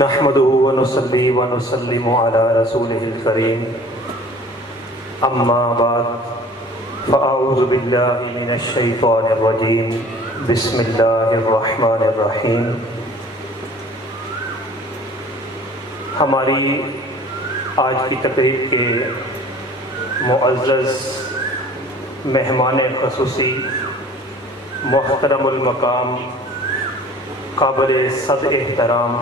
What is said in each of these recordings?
نحمده ونصلي ونسلم على رسوله الكريم اما بعد فاعوذ باللہ من الشیطان الرجیم بسم اللہ الرحمن الرحیم۔ ہماری آج کی تقریب کے معزز مہمان خصوصی، محترم المقام، قابل صد احترام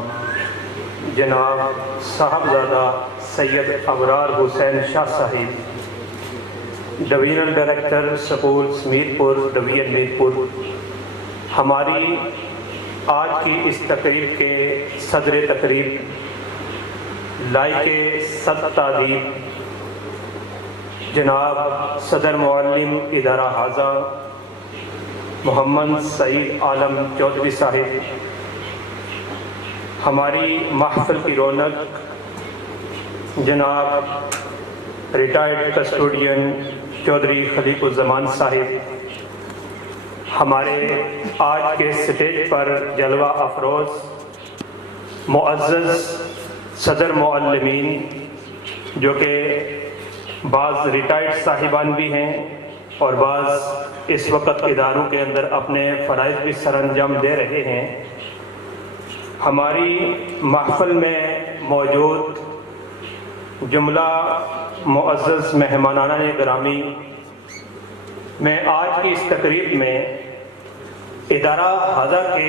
جناب صاحبزادہ سید ابرار حسین شاہ صاحب، divisional director schools Mirpur division Mirpur, ہماری آج کی اس تقریب کے صدر تقریب لائق صد تعظیم جناب صدر معلم ادارہ حاضہ محمد سعید عالم چودھری صاحب، ہماری محفل کی رونق جناب ریٹائرڈ کسٹوڈین چودھری خلیق الزمان صاحب، ہمارے آج کے سٹیج پر جلوہ افروز معزز صدر معلمین جو کہ بعض ریٹائرڈ صاحبان بھی ہیں اور بعض اس وقت اداروں کے اندر اپنے فرائض بھی سر انجام دے رہے ہیں، ہماری محفل میں موجود جملہ معزز مہمانان گرامی، میں آج کی اس تقریب میں ادارہ حاضہ کے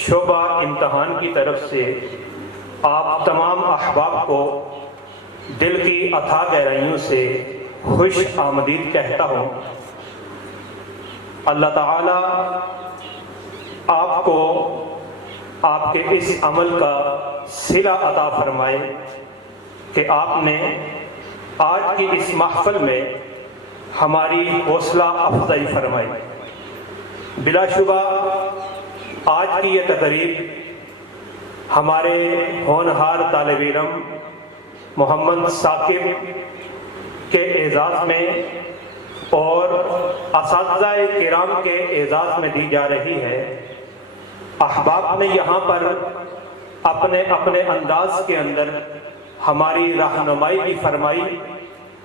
شعبہ امتحان کی طرف سے آپ تمام احباب کو دل کی اتھاہ گہرائیوں سے خوش آمدید کہتا ہوں۔ اللہ تعالی آپ کو آپ کے اس عمل کا صلہ عطا فرمائے کہ آپ نے آج کی اس محفل میں ہماری حوصلہ افزائی فرمائی۔ بلا شبہ آج کی یہ تقریب ہمارے ہونہار طالب علم محمد ثاقب کے اعزاز میں اور اساتذہ کرام کے اعزاز میں دی جا رہی ہے۔ احباب نے یہاں پر اپنے اپنے انداز کے اندر ہماری رہنمائی بھی فرمائی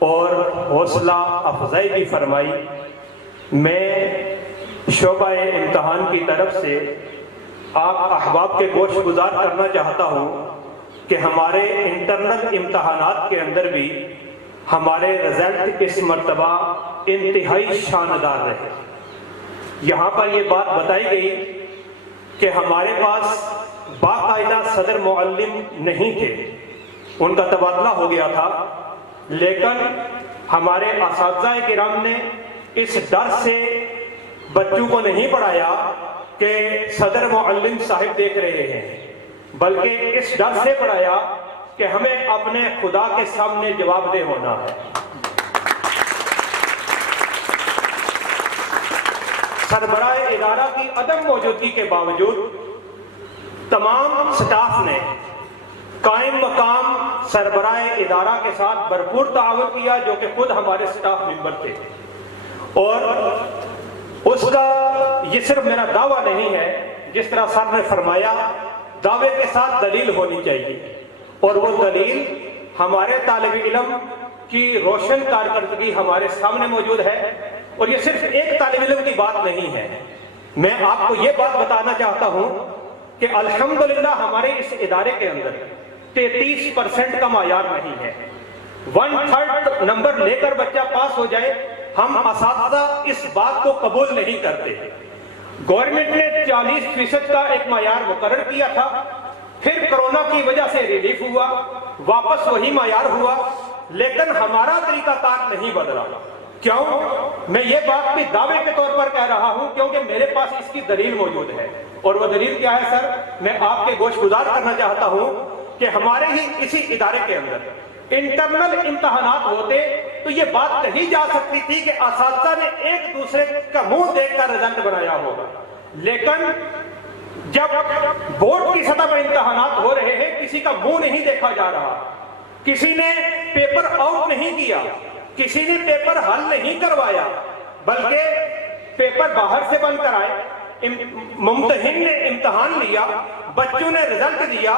اور حوصلہ افزائی بھی فرمائی۔ میں شعبہ امتحان کی طرف سے آپ احباب کے گوش گزار کرنا چاہتا ہوں کہ ہمارے انٹرنل امتحانات کے اندر بھی ہمارے رزلٹ اس مرتبہ انتہائی شاندار رہے۔ یہاں پر یہ بات بتائی گئی کہ ہمارے پاس باقاعدہ صدر معلم نہیں تھے، ان کا تبادلہ ہو گیا تھا، لیکن ہمارے اساتذہ کرام نے اس ڈر سے بچوں کو نہیں پڑھایا کہ صدر معلم صاحب دیکھ رہے ہیں، بلکہ اس ڈر سے پڑھایا کہ ہمیں اپنے خدا کے سامنے جواب دہ ہونا ہے۔ سربراہ ادارہ کی عدم موجودگی کے باوجود تمام سٹاف نے قائم مقام سربراہ ادارہ کے ساتھ بھرپور تعاون کیا، جو کہ خود ہمارے سٹاف ممبر تھے، اور اس کا یہ صرف میرا دعویٰ نہیں ہے، جس طرح سر نے فرمایا دعوے کے ساتھ دلیل ہونی چاہیے، اور وہ دلیل ہمارے طالب علم کی روشن کارکردگی ہمارے سامنے موجود ہے۔ اور یہ صرف ایک طالب علم کی بات نہیں ہے، میں آپ کو یہ بات بتانا چاہتا ہوں کہ الحمدللہ ہمارے اس ادارے کے اندر 33% کا معیار نہیں ہے۔ 1/3 نمبر لے کر بچہ پاس ہو جائے، ہم اساتذہ اس بات کو قبول نہیں کرتے۔ گورنمنٹ نے 40% کا ایک معیار مقرر کیا تھا، پھر کرونا کی وجہ سے ریلیف ہوا، واپس وہی معیار ہوا، لیکن ہمارا طریقہ کار نہیں بدلا۔ کیوں؟ میں یہ بات بھی دعوے کے طور پر کہہ رہا ہوں کیونکہ میرے پاس اس کی دلیل موجود ہے، اور وہ دلیل کیا ہے سر؟ میں آپ کے گوش گزار کرنا چاہتا ہوں کہ ہمارے ہی اسی ادارے کے اندر انٹرنل امتحانات ہوتے تو یہ بات کہی جا سکتی تھی کہ اساتذہ نے ایک دوسرے کا منہ دیکھ کر رزلٹ بنایا ہوگا، لیکن جب بورڈ کی سطح پر امتحانات ہو رہے ہیں کسی کا منہ نہیں دیکھا جا رہا، کسی نے پیپر آؤٹ نہیں کیا، کسی نے پیپر حل نہیں کروایا، بلکہ پیپر باہر سے بن کر آئے، ممتحن نے امتحان لیا، بچوں نے رزلٹ دیا،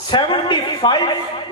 75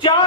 4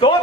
2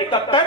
71,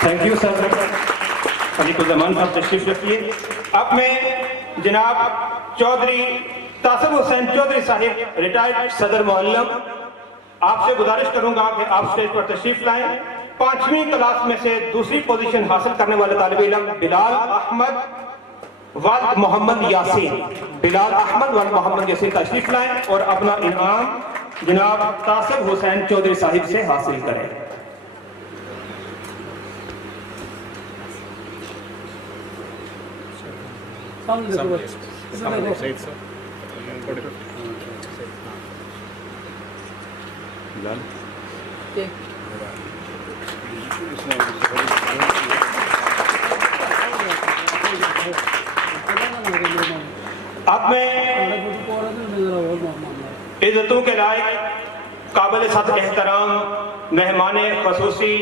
تھینک یو سر. خلیق الزمان صاحب تشریف رکھیے. اب میں جناب چودھری تاسب حسین چودھری صاحب ریٹائرڈ صدر معلم آپ سے گزارش کروں گا کہ آپ اسٹیج پر تشریف لائیں. 5ویں کلاس میں سے دوسری پوزیشن حاصل کرنے والے طالب علم بلال احمد والد محمد یاسین، بلال احمد والد محمد یاسین تشریف لائیں اور اپنا انعام جناب تاسب حسین چودھری صاحب سے حاصل کریں. اب میں عزتوں کے لائق قابل صدر احترام مہمان خصوصی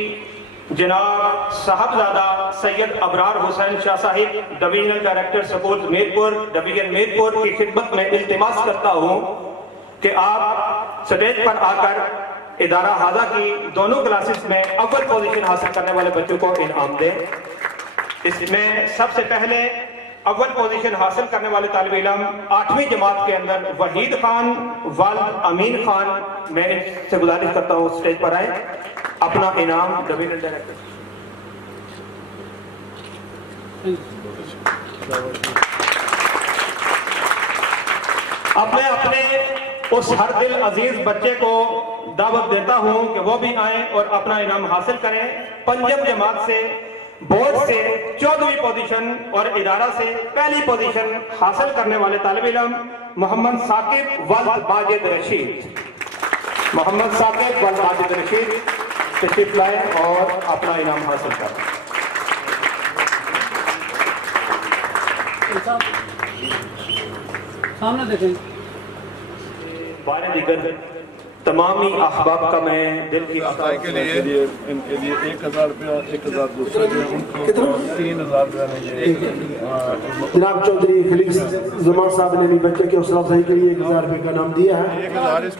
جناب صاحبزادہ سید ابرار حسین شاہ صاحب divisional director support Mirpur division Mirpur کی خدمت میں التماس کرتا ہوں کہ آپ سٹیج پر آ کر ادارہ ہاضہ کی دونوں کلاسز میں اول پوزیشن حاصل کرنے والے بچوں کو انعام دیں. اس میں سب سے پہلے اول پوزیشن حاصل کرنے والے طالب علم 8ویں جماعت کے اندر وحید خان والد امین خان، میں ان سے گزارش کرتا ہوں اسٹیج پر آئیں، اپنا انعام ڈویژنل ڈائریکٹر. اب میں اپنے اس ہر دل عزیز بچے کو دعوت دیتا ہوں کہ وہ بھی آئیں اور اپنا انعام حاصل کریں. 5 جماعت سے بورڈ سے 14ویں پوزیشن اور ادارہ سے پہلی پوزیشن حاصل کرنے والے طالب علم محمد ثاقب والد ماجد رشید، محمد ثاقب والد ماجد رشید تشریف لائیں اور اپنا انعام حاصل کریں. سامنے دیکھیں. بارے دیگر تمامی احباب کا میں دل کی کے لیے ان کے لیے 1000 روپیہ 1000 دوسرے جو ان کو 3000 روپیہ جناب چودھری خلیق زمان صاحب نے بھی بچے کے حوصلہ افزائی کے لیے 1000 روپے کا نام دیا ہے.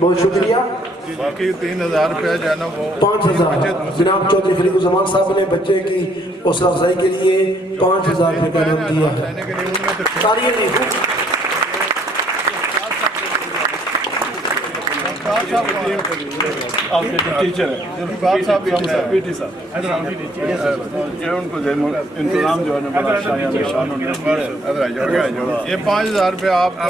بہت شکریہ. باقی 3000 روپیہ جو ہے نا وہ 5000 جناب چودھری خلیق زمان صاحب نے بچے کی حوصلہ افزائی کے لیے 5000 روپے کا نام دیا ہے. تاریخ آپ کے جو ٹیچر ہیں پی ٹی صاحب ان کو انتظام جو ہے یہ 5000 روپے آپ کا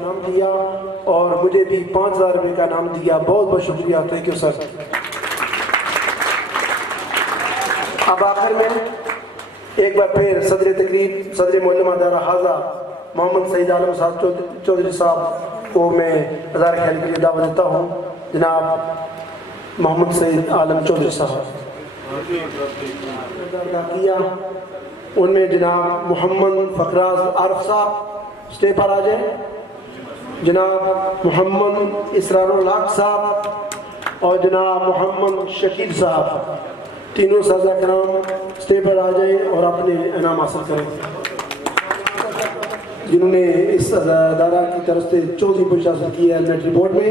نام دیا اور مجھے بھی 5000 روپے کا نام دیا. بہت بہت شکریہ. Thank you sir. اب آخر میں ایک بار پھر صدر تقریب صدر معلم ادارہ حاضہ محمد سعید عالم صاحب چودھری صاحب کو میں ہزار خیال کے لیے دعوت دیتا ہوں. جناب محمد سعید عالم چودھری صاحب ان میں جناب محمد فقراز عارف صاحب اسٹیج پر آ جائیں. جناب محمد اسرار الحق صاحب اور جناب محمد شکیل صاحب تینوں اساتذہ کرام اسٹیج پر آ جائیں اور اپنے انعام حاصل کریں جنہوں نے اس ادارہ کی طرف سے 14ویں پوزیشن حاصل کی ہے ایلیمنٹری بورڈ میں.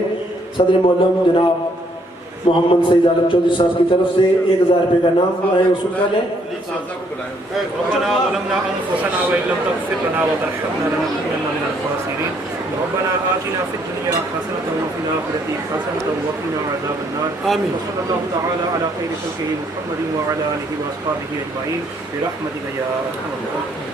صدر معلم جناب محمد سعید عالم چودھری صاحب کی طرف سے 1000 روپے کا نام آئے وصول کر لیں. ربنا ظلمنا انفسنا وان لم تغفر لنا وترحمنا لنكونن من الخاسرين. ربنا آتنا في الدنيا حسنة وفي الآخرة حسنة وقنا عذاب النار. آمين. وصلى الله تعالى على خير خلقه محمد وعلى آله وأصحابه أجمعين برحمتك يا أرحم الراحمين.